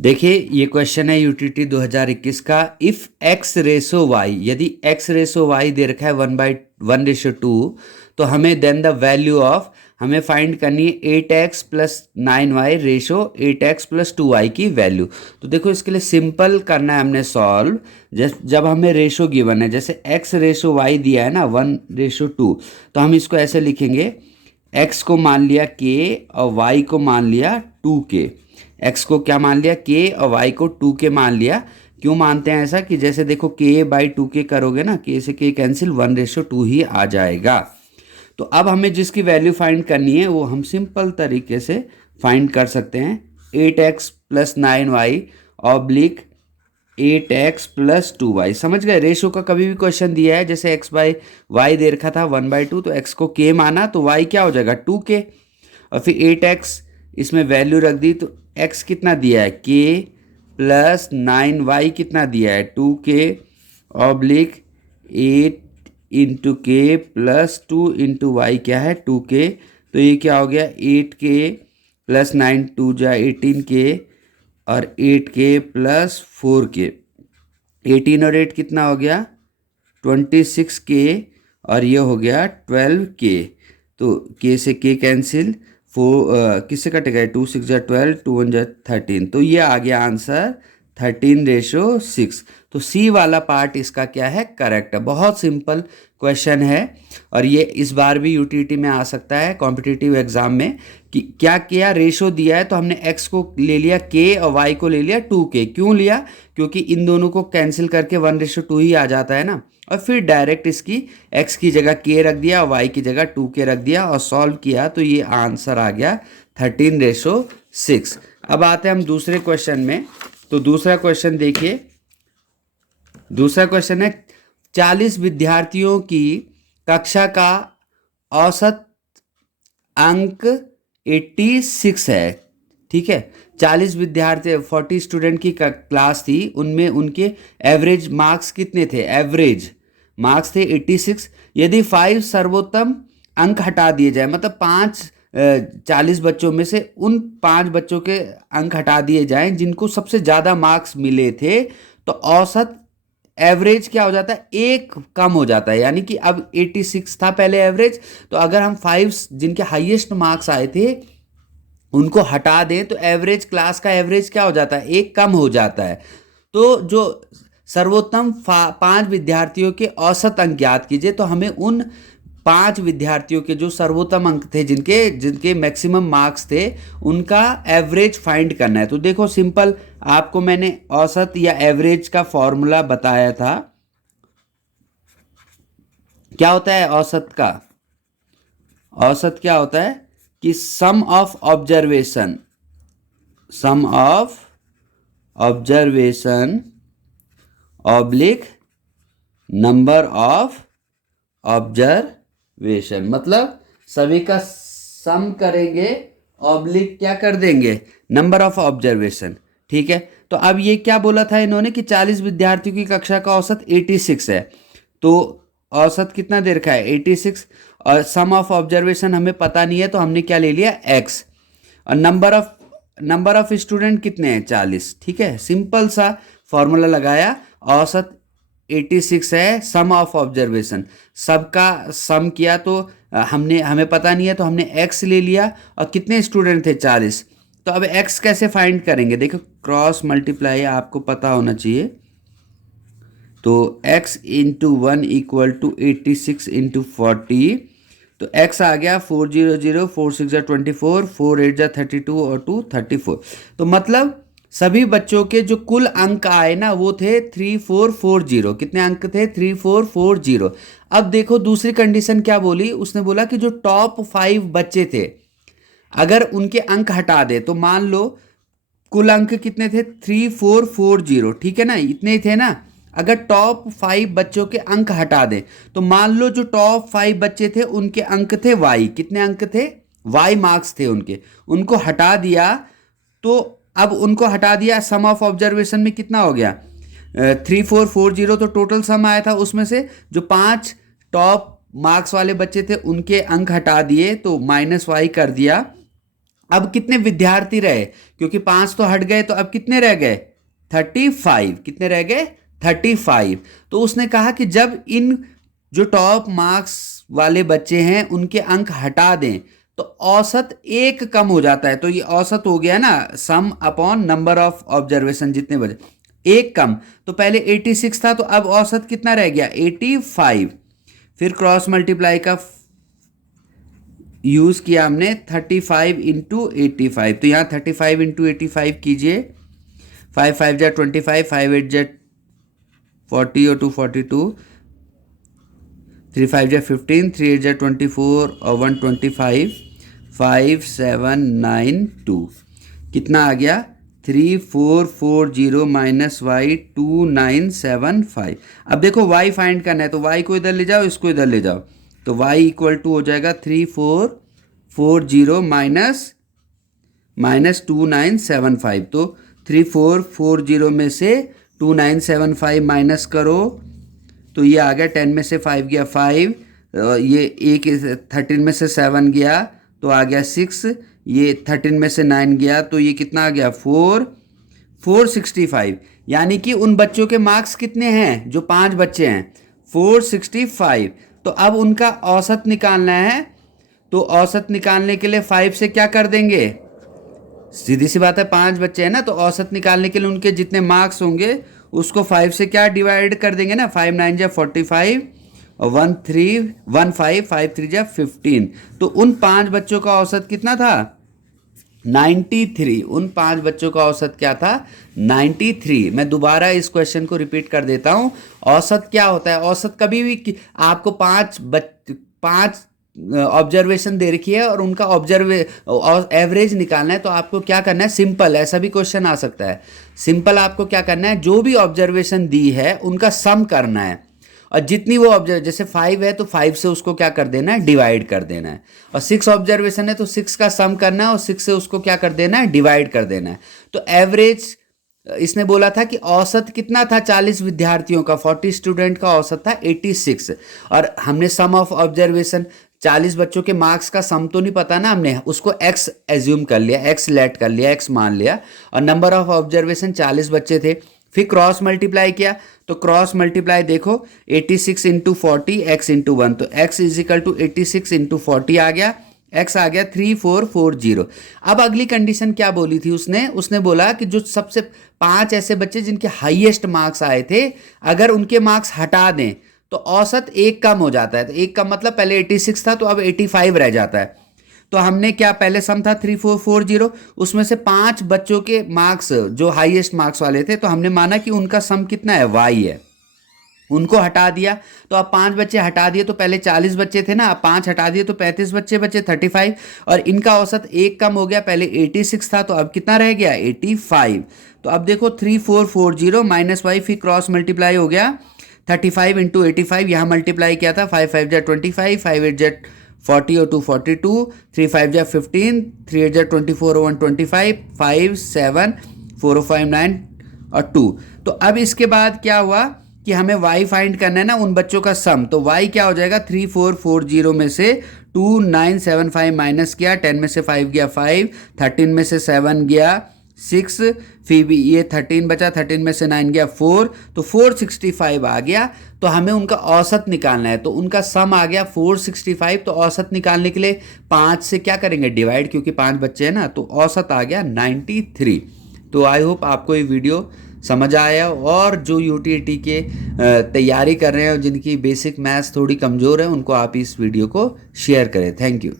देखिए ये क्वेश्चन है यूटीटी 2021 का। इफ एक्स रेसो वाई, यदि एक्स रेसो वाई दे रखा है 1/1:2, तो हमें देन द वैल्यू ऑफ, हमें फाइंड करनी है 8x plus 9y ratio 8x plus 2y की वैल्यू। तो देखो इसके लिए सिंपल करना है हमने सॉल्व। जब हमें रेशो गिवन है, जैसे x रेशो वाई दिया है ना 1:2, तो हम इसको ऐसे लिखेंगे, x को मान लिया k और y को मान लिया 2k। x को क्या मान लिया k और y को 2k मान लिया। क्यों मानते हैं ऐसा कि जैसे देखो k/2k करोगे ना, k से k कैंसिल 1:2 ही आ जाएगा। तो अब हमें जिसकी वैल्यू फाइंड करनी है वो हम सिंपल तरीके से फाइंड कर सकते हैं। 8x plus 9y oblique 8x plus 2y। समझ गए? रेशो का कभी भी क्वेश्चन दिया है, जैसे x/y दे रखा था 1/2, तो x को k माना तो y क्या हो जाएगा 2k, और फिर 8x इसमें वैल्यू रख दी, तो x कितना दिया है k प्लस 9y कितना दिया है 2k ऑब्लिक 8 इंटू के प्लस 2 इंटू वाई क्या है 2k। तो ये क्या हो गया 8k प्लस 9 2 जा 18k और 8k प्लस 4k। 18 और 8 कितना हो गया 26k और ये हो गया 12k। तो k से k कैंसिल, 4 किससे कटेगा 2 6 जा 12 2 1 जा 13। तो ये आ गया आंसर 13:6। तो सी वाला पार्ट इसका क्या है करेक्ट है। बहुत सिंपल क्वेश्चन है और ये इस बार भी यूटीटी में आ सकता है कॉम्पिटिटिव एग्जाम में। कि क्या किया, रेशो दिया है तो हमने x को ले लिया k और y को ले लिया 2k। क्यों लिया? क्योंकि इन दोनों को कैंसिल करके 1:2 ही आ जाता है ना। और फिर डायरेक्ट इसकी x की जगह k रख दिया और y की जगह 2k रख दिया और सॉल्व किया, तो ये आंसर आ गया 13:6। अब आते हैं हम दूसरे क्वेश्चन में। तो दूसरा क्वेश्चन देखिए, दूसरा क्वेश्चन है 40 विद्यार्थियों की कक्षा का औसत अंक 86 है। ठीक है, 40 विद्यार्थी 40 स्टूडेंट की क्लास थी, उनमें उनके एवरेज मार्क्स कितने थे? एवरेज मार्क्स थे 86। यदि 5 सर्वोत्तम अंक हटा दिए जाए, मतलब 40 बच्चों में से उन 5 बच्चों के अंक हटा दिए जाएं जिनको सबसे ज़्यादा मार्क्स मिले थे, तो औसत एवरेज क्या हो जाता है? एक कम हो जाता है। यानी कि अब 86 था पहले एवरेज, तो अगर हम 5 जिनके हाईएस्ट मार्क्स आए थे उनको हटा दें तो एवरेज, क्लास का एवरेज क्या हो जाता है? एक कम हो जाता है। तो जो सर्वोत्तम 5 विद्यार्थियों के औसत अंक ज्ञात कीजिए, तो हमें उन 5 विद्यार्थियों के जो सर्वोत्तम अंक थे, जिनके जिनके मैक्सिमम मार्क्स थे, उनका एवरेज फाइंड करना है। तो देखो सिंपल, आपको मैंने औसत या एवरेज का फॉर्मूला बताया था। क्या होता है औसत का? औसत क्या होता है कि sum of observation, sum of observation oblique number of observation. मतलब सभी का सम करेंगे, ऑब्लिक क्या कर देंगे? Number of observation. ठीक है, तो अब ये क्या बोला था इन्होंने कि 40 विद्यार्थियों की कक्षा का औसत 86 है। तो औसत कितना दे रखा है 86, और सम ऑफ ऑब्जर्वेशन हमें पता नहीं है, तो हमने क्या ले लिया x, और नंबर ऑफ स्टूडेंट कितने हैं 40। ठीक है, सिंपल सा फॉर्मूला लगाया, औसत 86 है, सम ऑफ ऑब्जर्वेशन सबका सम किया, तो हमें पता नहीं है तो हमने x ले लिया, और कितने स्टूडेंट थे 40। तो अब x कैसे फाइंड करेंगे? देखो क्रॉस मल्टीप्लाई आपको पता होना चाहिए। तो x into 1 equal to 86 into 40। तो x आ गया 400, 4 6 जा 24, 4 8 जा 32 और 2 34। तो मतलब सभी बच्चों के जो कुल अंक आए ना वो थे 3440। कितने अंक थे? 3440। अब देखो दूसरी कंडीशन क्या बोली, उसने बोला कि जो टॉप 5 बच्चे थे अगर उनके अंक हटा दे, तो मान लो कुल अंक कितने थे 3440। ठीक है ना, इतने ही थे ना। अगर टॉप 5 बच्चों के अंक हटा दें, तो मान लो जो टॉप 5 बच्चे थे उनके अंक थे y। कितने अंक थे? y मार्क्स थे उनके, उनको हटा दिया। तो अब उनको हटा दिया, सम ऑफ ऑब्जर्वेशन में कितना हो गया 3440। तो टोटल सम आया था, उसमें से जो 5 टॉप मार्क्स वाले बच्चे थे उनके अंक हटा दिए, तो -y कर दिया, अब कितने विद्यार्थी रहे, क्योंकि 5 तो हट गए, तो अब कितने रह गए 35। कितने रह गए 35। तो उसने कहा कि जब इन जो टॉप मार्क्स वाले बच्चे हैं उनके अंक हटा दें तो औसत 1 कम हो जाता है। तो ये औसत हो गया ना, सम अपॉन नंबर ऑफ ऑब्जर्वेशन, जितने बचे 1 कम। तो पहले 86 था, तो अब औसत कितना रह गया 85। फिर क्रॉस मल्टीप्लाई का यूज किया हमने 35 इंटू 85। तो यहाँ 35 इंटू 85 कीजिए, 5 5 जा 25, 5 8 जा 40 और 2 42, 3 5 जा 15, 3 8 जा 24 और 1 25, 5 7 9 2। कितना आ गया 3440 माइनस वाई 2975। अब देखो y फाइंड करना है, तो y को इधर ले जाओ, इसको इधर ले जाओ, तो y इक्वल टू हो जाएगा 3440 माइनस 2975। तो 3440 में से 2975 माइनस करो, तो ये आ गया 10 में से 5 गया 5, ये एक 13 में से 7 गया तो आ गया 6, ये 13 में से 9 गया तो ये कितना आ गया 465। यानी कि उन बच्चों के मार्क्स कितने हैं, जो 5 बच्चे हैं 465। तो अब उनका औसत निकालना है, तो औसत निकालने के लिए 5 से क्या कर देंगे, सीधी सी बात है 5 बच्चे हैं ना, तो औसत निकालने के लिए उनके जितने मार्क्स होंगे उसको 5 से क्या डिवाइड कर देंगे ना, 5 9 जा 45 और 1 3 1 5 5 3 जा 15। तो उन 5 बच्चों का औसत कितना था 93। उन 5 बच्चों का औसत क्या था 93। मैं दोबारा इस क्वेश्चन को रिपीट कर देता हूं। औसत क्या होता है, औसत कभी भी आपको 5 ऑब्जर्वेशन दे रखी है और उनका एवरेज निकालना है, तो आपको क्या करना है, सिंपल, ऐसा भी क्वेश्चन आ सकता है, सिंपल आपको क्या करना है, जो भी ऑब्जर्वेशन दी है उनका सम करना है, और जितनी वो जैसे 5 है तो 5 से उसको क्या कर देना है, डिवाइड कर देना है, और 6 ऑब्जर्वेशन है तो 6 का सम करना है और 6 से उसको क्या कर देना है, डिवाइड कर देना है। तो एवरेज इसने बोला था कि औसत कितना था 40 विद्यार्थियों का, 40 स्टूडेंट का औसत था 86, और हमने सम ऑफ ऑब्जर्वेशन 40 बच्चों के मार्क्स का सम तो नहीं पता ना, हमने उसको x एज्यूम कर लिया, x लेट कर लिया, x मान लिया, और नंबर ऑफ ऑब्जर्वेशन 40 बच्चे थे। फिर क्रॉस मल्टीप्लाई किया, तो क्रॉस मल्टीप्लाई देखो 86 इंटू 40 x इंटू 1, तो x is equal to 86 into 40 आ गया, x आ गया 3440। अब अगली कंडीशन क्या बोली थी उसने बोला कि जो सबसे 5 ऐसे बच्चे जिनके हाईएस्ट मार्क्स आए थे, अगर उनके मार्क्स हटा दें तो औसत 1 कम हो जाता है। तो 1 कम मतलब पहले 86 था तो अब 85 रह जाता है। तो हमने क्या, पहले सम था 3440, उसमें से 5 बच्चों के मार्क्स जो हाईएस्ट मार्क्स वाले थे, तो हमने माना कि उनका सम कितना है y है, उनको हटा दिया। तो अब 5 बच्चे हटा दिए, तो पहले 40 बच्चे थे ना, अब 5 हटा दिए तो 35 बच्चे बचे 35, और इनका औसत 1 कम हो गया, पहले 86 था तो अब कितना रह गया 85। तो अब देखो 3440 माइनस वाई, फिर क्रॉस मल्टीप्लाई हो गया 35 इंटू 85, यहाँ मल्टीप्लाई किया था 5 5 जा 25, 5 8 जा 40 और 2 42, 3 5 जा 15, 3 8 जा 24 और 1 25, 5 7 4 5 9 और 2। तो अब इसके बाद क्या हुआ कि हमें y फाइंड करना है ना उन बच्चों का सम, तो y क्या हो जाएगा 3440 में से 2975 माइनस किया, 10 में से 5 गया 5, 13 में से 7 गया 6, फिर भी ये 13 बचा, 13 में से 9 गया 4, तो 465 आ गया। तो हमें उनका औसत निकालना है, तो उनका सम आ गया 465। तो औसत निकालने के लिए 5 से क्या करेंगे, डिवाइड, क्योंकि 5 बच्चे हैं ना, तो औसत आ गया 93। तो आई होप आपको ये वीडियो समझ आया, और जो यूटीटी के तैयारी कर रहे हैं और जिनकी बेसिक मैथ्स थोड़ी कमज़ोर है, उनको आप इस वीडियो को शेयर करें। Thank you.